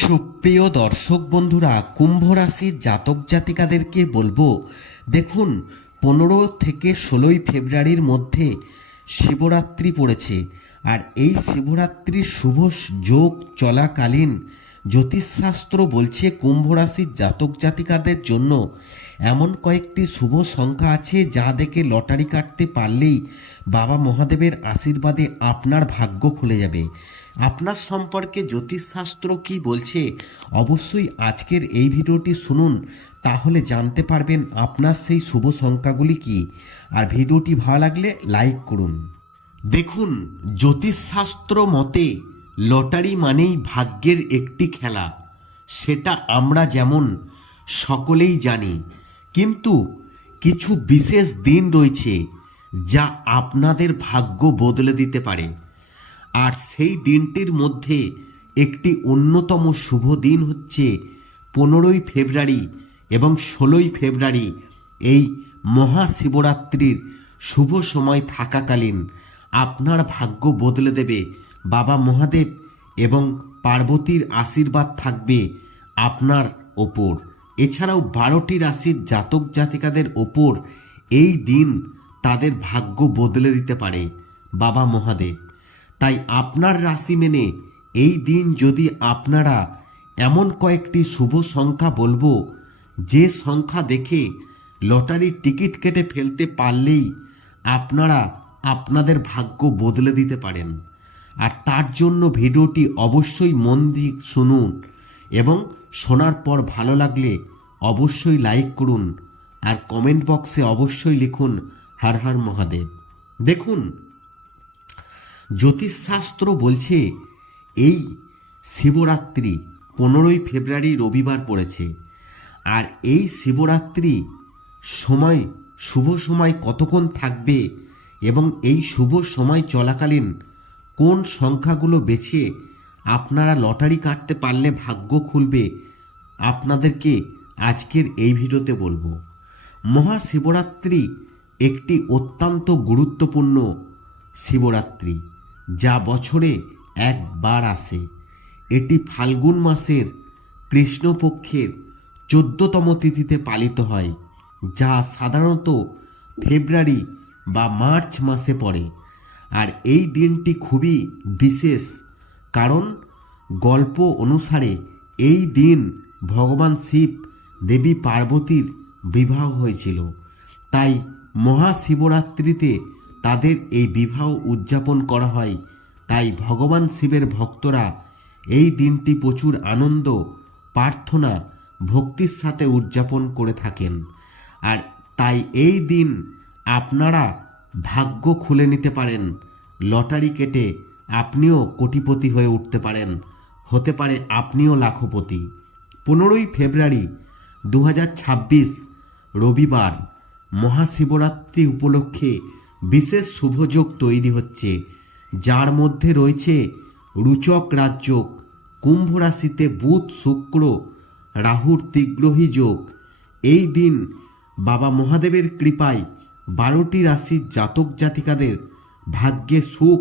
সুপ্রিয় দর্শক বন্ধুরা কুম্ভ রাশির জাতক জাতিকাদেরকে বলব, দেখুন, পনেরো থেকে ষোলোই ফেব্রুয়ারির মধ্যে শিবরাত্রি পড়েছে। আর এই শিবরাত্রির শুভ যোগ চলাকালীন জ্যোতিষশাস্ত্র বলছে কুম্ভ রাশির জাতক জাতিকাদের জন্য এমন কয়েকটি শুভ সংখ্যা আছে যা দেখে লটারি কাটতে পারলেই বাবা মহাদেবের আশীর্বাদে আপনার ভাগ্য খুলে যাবে। আপনার সম্পর্কে জ্যোতিষশাস্ত্র কি বলছে, অবশ্যই আজকের এই ভিডিওটি শুনুন, তাহলে জানতে পারবেন আপনার সেই শুভ সংখ্যাগুলি কি। আর ভিডিওটি ভালো লাগলে লাইক করুন। দেখুন, জ্যোতিষশাস্ত্র মতে লটারি মানেই ভাগ্যের একটি খেলা, সেটা আমরা যেমন সকলেই জানি, কিন্তু কিছু বিশেষ দিন রয়েছে যা আপনাদের ভাগ্য বদলে দিতে পারে। আর সেই দিনটির মধ্যে একটি অন্যতম শুভ দিন হচ্ছে পনেরোই ফেব্রুয়ারি এবং ষোলোই ফেব্রুয়ারি। এই মহাশিবরাত্রির শুভ সময় থাকাকালীন আপনার ভাগ্য বদলে দেবে। বাবা মহাদেব এবং পার্বতীর আশীর্বাদ থাকবে আপনার ওপর। এছাড়াও বারোটি রাশির জাতক জাতিকাদের ওপর এই দিন তাদের ভাগ্য বদলে দিতে পারে। বাবা মহাদেব। তাই আপনার রাশি মেনে এই দিন যদি আপনারা এমন কয়েকটি শুভ সংখ্যা বলব, যে সংখ্যা দেখে লটারির টিকিট কেটে ফেলতে পারলেই আপনারা আপনাদের ভাগ্য বদলে দিতে পারেন। আর তার জন্য ভিডিওটি অবশ্যই মন দিয়ে শুনুন এবং শোনার পর ভালো লাগলে অবশ্যই লাইক করুন আর কমেন্ট বক্সে অবশ্যই লিখুন, হর হর মহাদেব। দেখুন জ্যোতিষশাস্ত্র বলছে, এই শিবরাত্রি পনেরোই ফেব্রুয়ারি রবিবার পড়েছে। আর এই শিবরাত্রি সময়, শুভ সময় কতক্ষণ থাকবে এবং এই শুভ সময় চলাকালীন কোন সংখ্যাগুলো বেছে আপনারা লটারি কাটতে পারলে ভাগ্য খুলবে, আপনাদেরকে আজকের এই ভিডিওতে বলব। মহাশিবরাত্রি একটি অত্যন্ত গুরুত্বপূর্ণ শিবরাত্রি। যা বছরে একবার আসে। এটি ফাল্গুন মাসের কৃষ্ণপক্ষের চোদ্দতম তিথিতে পালিত হয়, যা সাধারণত ফেব্রুয়ারি বা মার্চ মাসে পড়ে। আর এই দিনটি খুবই বিশেষ, কারণ গল্প অনুসারে এই দিন ভগবান শিব দেবী পার্বতীর বিবাহ হয়েছিল। তাই মহাশিবরাত্রিতে তাদের এই বিবাহ উদযাপন করা হয়। তাই ভগবান শিবের ভক্তরা এই দিনটি প্রচুর আনন্দ, প্রার্থনা, ভক্তির সাথে উদযাপন করে থাকেন। আর তাই এই দিন আপনারা ভাগ্য খুলে নিতে পারেন। লটারি কেটে আপনিও কোটিপতি হয়ে উঠতে পারেন। হতে পারে আপনিও লাখপতি। পনেরোই ফেব্রুয়ারি দু হাজার ছাব্বিশ রবিবার মহাশিবরাত্রি উপলক্ষে বিশেষ শুভযোগ তৈরি হচ্ছে। যার মধ্যে রয়েছে রুচক রাজযোগ, কুম্ভ রাশিতে বুধ শুক্র, রাহুর তিগ্রহী যোগ। এই দিন বাবা মহাদেবের কৃপায় বারোটি রাশির জাতক জাতিকাদের ভাগ্যে সুখ,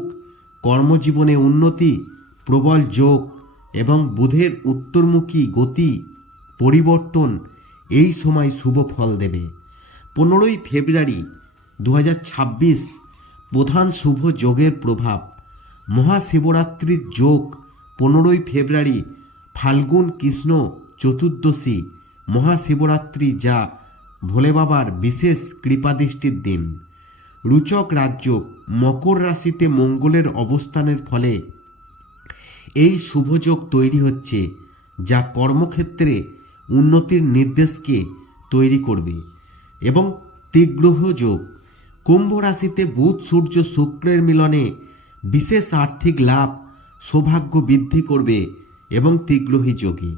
কর্মজীবনে উন্নতি, প্রবল যোগ এবং বুধের উত্তরমুখী গতি পরিবর্তন এই সময় শুভ ফল দেবে। পনেরোই ফেব্রুয়ারি দু হাজার ছাব্বিশ প্রধান শুভ যোগের প্রভাব। মহাশিবরাত্রির যোগ পনেরোই ফেব্রুয়ারি, ফাল্গুন কৃষ্ণ চতুর্দশী, মহাশিবরাত্রি যা ভোলে বাবার বিশেষ কৃপাদৃষ্টির দিন। রুচক রাজ্য মকর রাশিতে মঙ্গলের অবস্থানের ফলে এই শুভযোগ তৈরি হচ্ছে, যা কর্মক্ষেত্রে উন্নতির নির্দেশকে তৈরি করবে এবং তীগ্রহ যোগ কুম্ভ রাশিতে বুধ, সূর্য, শুক্রের মিলনে বিশেষ আর্থিক লাভ, সৌভাগ্য বৃদ্ধি করবে এবং তীগ্রহী যোগী।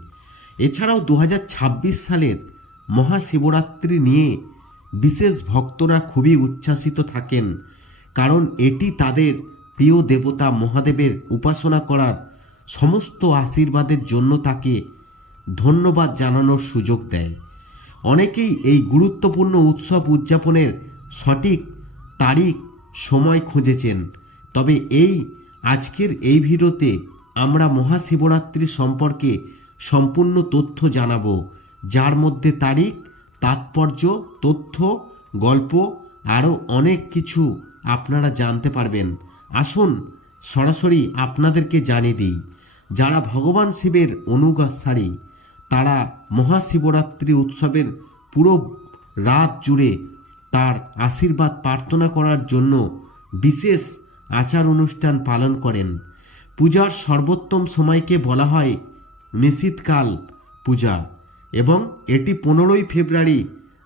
এছাড়াও দু হাজার ছাব্বিশ সালের মহাশিবরাত্রি নিয়ে বিশেষ ভক্তরা খুবই উচ্ছ্বাসিত থাকেন, কারণ এটি তাদের প্রিয় দেবতা মহাদেবের উপাসনা করার সমস্ত আশীর্বাদের জন্য তাকে ধন্যবাদ জানানোর সুযোগ দেয়। অনেকেই এই গুরুত্বপূর্ণ উৎসব উদযাপনের সঠিক তারিখ সময় খুঁজেছেন। তবে এই আজকের এই ভিডিওতে আমরা মহাশিবরাত্রি সম্পর্কে সম্পূর্ণ তথ্য জানাব, যার মধ্যে তারিখ, তাৎপর্য, তথ্য, গল্প, আরও অনেক কিছু আপনারা জানতে পারবেন। আসুন সরাসরি আপনাদেরকে জানিয়ে দিই, যারা ভগবান শিবের অনুসারী তারা মহাশিবরাত্রি উৎসবের পুরো রাত জুড়ে তার আশীর্বাদ প্রার্থনা করার জন্য বিশেষ আচার অনুষ্ঠান পালন করেন। পূজার সর্বোত্তম সময়কে বলা হয় নিশীতকাল পূজা এবং এটি পনেরোই ফেব্রুয়ারি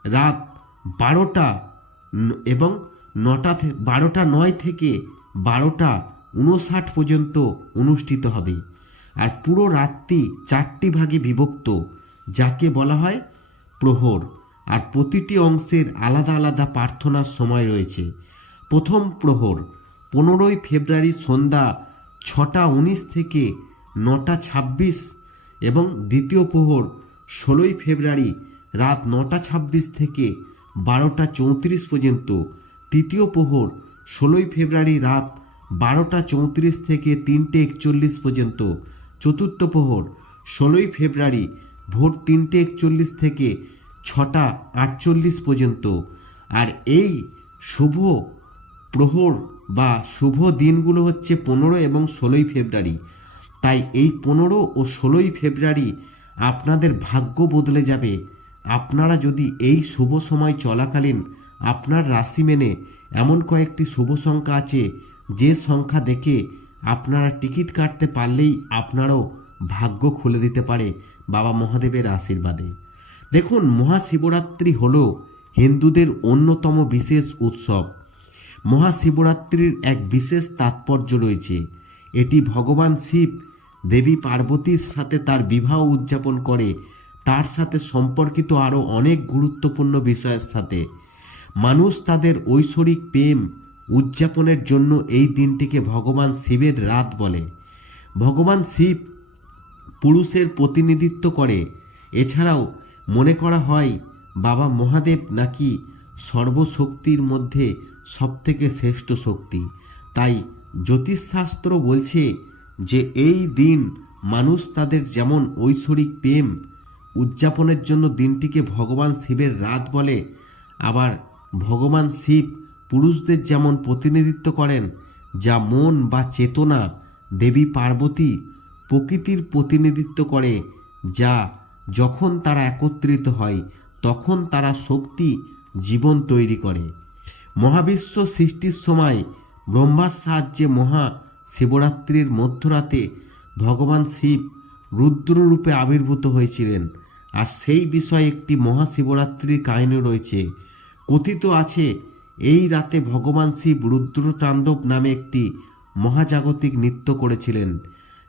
রাত বারোটা এবং নটা বারোটা নয় থেকে বারোটা উনষাট পর্যন্ত অনুষ্ঠিত হবে। আর পুরো রাতটি চারটি ভাগে বিভক্ত, যাকে বলা হয় প্রহর। আর প্রতিটি অংশের আলাদা আলাদা প্রার্থনার সময় রয়েছে। প্রথম প্রহর, পনেরোই ফেব্রুয়ারি সন্ধ্যা ছটা উনিশ থেকে নটা ছাব্বিশ এবং দ্বিতীয় প্রহর, ষোলোই ফেব্রুয়ারি রাত নটা ছাব্বিশ থেকে বারোটা চৌত্রিশ পর্যন্ত। তৃতীয় প্রহর, ষোলোই ফেব্রুয়ারি রাত বারোটা চৌত্রিশ থেকে তিনটে একচল্লিশ পর্যন্ত। চতুর্থ প্রহর, ষোলোই ফেব্রুয়ারি ভোর তিনটে একচল্লিশ থেকে ছটা আটচল্লিশ পর্যন্ত। আর এই শুভ প্রহর বা শুভ দিনগুলো হচ্ছে পনেরো এবং ষোলোই ফেব্রুয়ারি। তাই এই পনেরো ও ষোলোই ফেব্রুয়ারি আপনাদের ভাগ্য বদলে যাবে। আপনারা যদি এই শুভ সময় চলাকালীন আপনার রাশি মেনে এমন কয়েকটি শুভ সংখ্যা আছে, যে সংখ্যা দেখে আপনারা টিকিট কাটতে পারলেই আপনারও ভাগ্য খুলে দিতে পারে বাবা মহাদেবের আশীর্বাদে। দেখুন, মহাশিবরাত্রি হল হিন্দুদের অন্যতম বিশেষ উৎসব। মহাশিবরাত্রির এক বিশেষ তাৎপর্য রয়েছে। এটি ভগবান শিব দেবী পার্বতীর সাথে তার বিবাহ উদযাপন করে। তার সাথে সম্পর্কিত আরও অনেক গুরুত্বপূর্ণ বিষয়ের সাথে। মানুষ তাদের ঐশ্বরিক প্রেম উদযাপনের জন্য এই দিনটিকে ভগবান শিবের রাত বলে। ভগবান শিব পুরুষের প্রতিনিধিত্ব করে। এছাড়াও মনে করা হয়, বাবা মহাদেব নাকি সর্বশক্তির মধ্যে সবথেকে শ্রেষ্ঠ শক্তি। তাই জ্যোতিষশাস্ত্র বলছে যে, এই দিন মানুষ তাদের যেমন ঐশ্বরিক প্রেম উদযাপনের জন্য দিনটিকে ভগবান শিবের রাত বলে, আবার ভগবান শিব পুরুষদের যেমন প্রতিনিধিত্ব করেন, যা মন বা চেতনা, দেবী পার্বতী প্রকৃতির প্রতিনিধিত্ব করে, যা যখন তারা একত্রিত হয়, তখন তারা শক্তি, জীবন তৈরি করে। মহাবিশ্ব সৃষ্টির সময় ব্রহ্মার সাহায্যে মহা শিবরাত্রির মধ্যরাতে ভগবান শিব রুদ্ররূপে আবির্ভূত হয়েছিলেন। আর সেই বিষয়ে একটি মহাশিবরাত্রির কাহিনী রয়েছে। কথিত আছে, এই রাতে ভগবান শিব রুদ্রতাণ্ডব নামে একটি মহাজাগতিক নৃত্য করেছিলেন।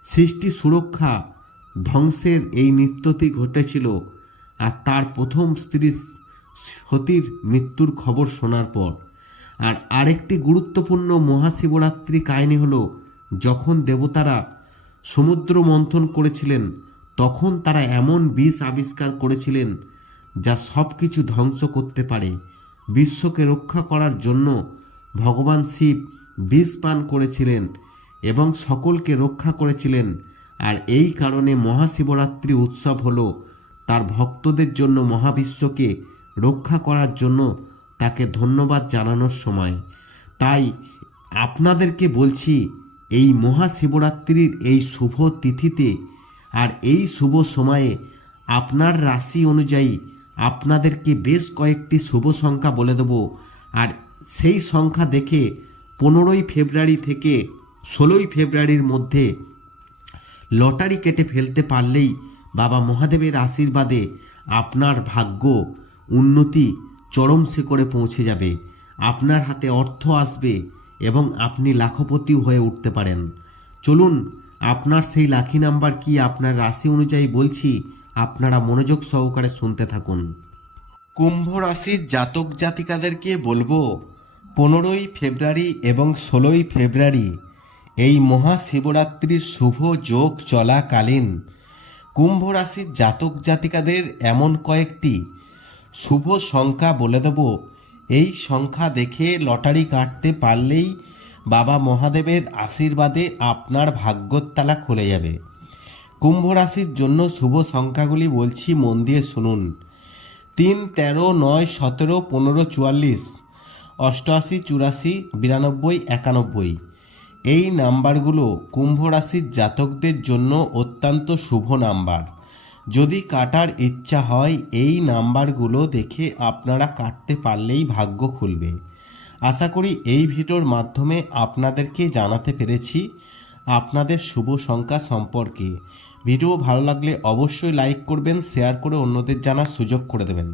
সৃষ্টি সুরক্ষা ধ্বংসের এই নৃত্যটি ঘটেছিল আর তার প্রথম স্ত্রী সতীর মৃত্যুর খবর শোনার পর। আর আরেকটি গুরুত্বপূর্ণ মহাশিবরাত্রি কাহিনী হলো, যখন দেবতারা সমুদ্র মন্থন করেছিলেন, তখন তারা এমন বিষ আবিষ্কার করেছিলেন যা সব কিছু ধ্বংস করতে পারে। বিশ্বকে রক্ষা করার জন্য ভগবান শিব বিষ পান করেছিলেন এবং সকলকে রক্ষা করেছিলেন। আর এই কারণে মহাশিবরাত্রি উৎসব হল তার ভক্তদের জন্য মহাবিশ্বকে রক্ষা করার জন্য তাকে ধন্যবাদ জানানোর সময়। তাই আপনাদেরকে বলছি, এই মহাশিবরাত্রির এই শুভ তিথিতে আর এই শুভ সময়ে আপনার রাশি অনুযায়ী আপনাদেরকে বেশ কয়েকটি শুভ সংখ্যা বলে দেব। আর সেই সংখ্যা দেখে পনেরোই ফেব্রুয়ারি থেকে ষোলোই ফেব্রুয়ারির মধ্যে লটারি কেটে ফেলতে পারলেই বাবা মহাদেবের আশীর্বাদে আপনার ভাগ্য উন্নতি চরম শিখরে পৌঁছে যাবে। আপনার হাতে অর্থ আসবে এবং আপনি লাখপতিও হয়ে উঠতে পারেন। চলুন, আপনার সেই লাখি নাম্বার কি আপনার রাশি অনুযায়ী বলছি, আপনারা মনোযোগ সহকারে শুনতে থাকুন। কুম্ভ রাশির জাতক জাতিকাদেরকে বলব, পনেরোই ফেব্রুয়ারি এবং ষোলোই ফেব্রুয়ারি এই মহাশিবরাত্রির শুভ যোগ চলাকালীন কুম্ভ রাশির জাতক জাতিকাদের এমন কয়েকটি শুভ সংখ্যা বলে দেব। এই সংখ্যা দেখে লটারি কাটতে পারলেই বাবা মহাদেবের আশীর্বাদে আপনার ভাগ্যর তালা খুলে যাবে। কুম্ভ রাশির জন্য শুভ সংখ্যাগুলি বলছি, মন দিয়ে শুনুন। তিন, তেরো, নয়, সতেরো, পনেরো, চুয়াল্লিশ, অষ্টআশি, চুরাশি, বিরানব্বই, একানব্বই। এই নাম্বারগুলো কুম্ভ রাশির জাতকদের জন্য অত্যন্ত শুভ নাম্বার। যদি কাটার ইচ্ছা হয়, এই নাম্বারগুলো দেখে আপনারা কাটতে পারলেই ভাগ্য খুলবে। আশা করি এই ভিডিওর মাধ্যমে আপনাদেরকে জানাতে পেরেছি আপনাদের শুভ সংখ্যা সম্পর্কে। ভিডিও ভালো লাগলে অবশ্যই লাইক করবেন, শেয়ার করে অন্যদের জানার সুযোগ করে দেবেন।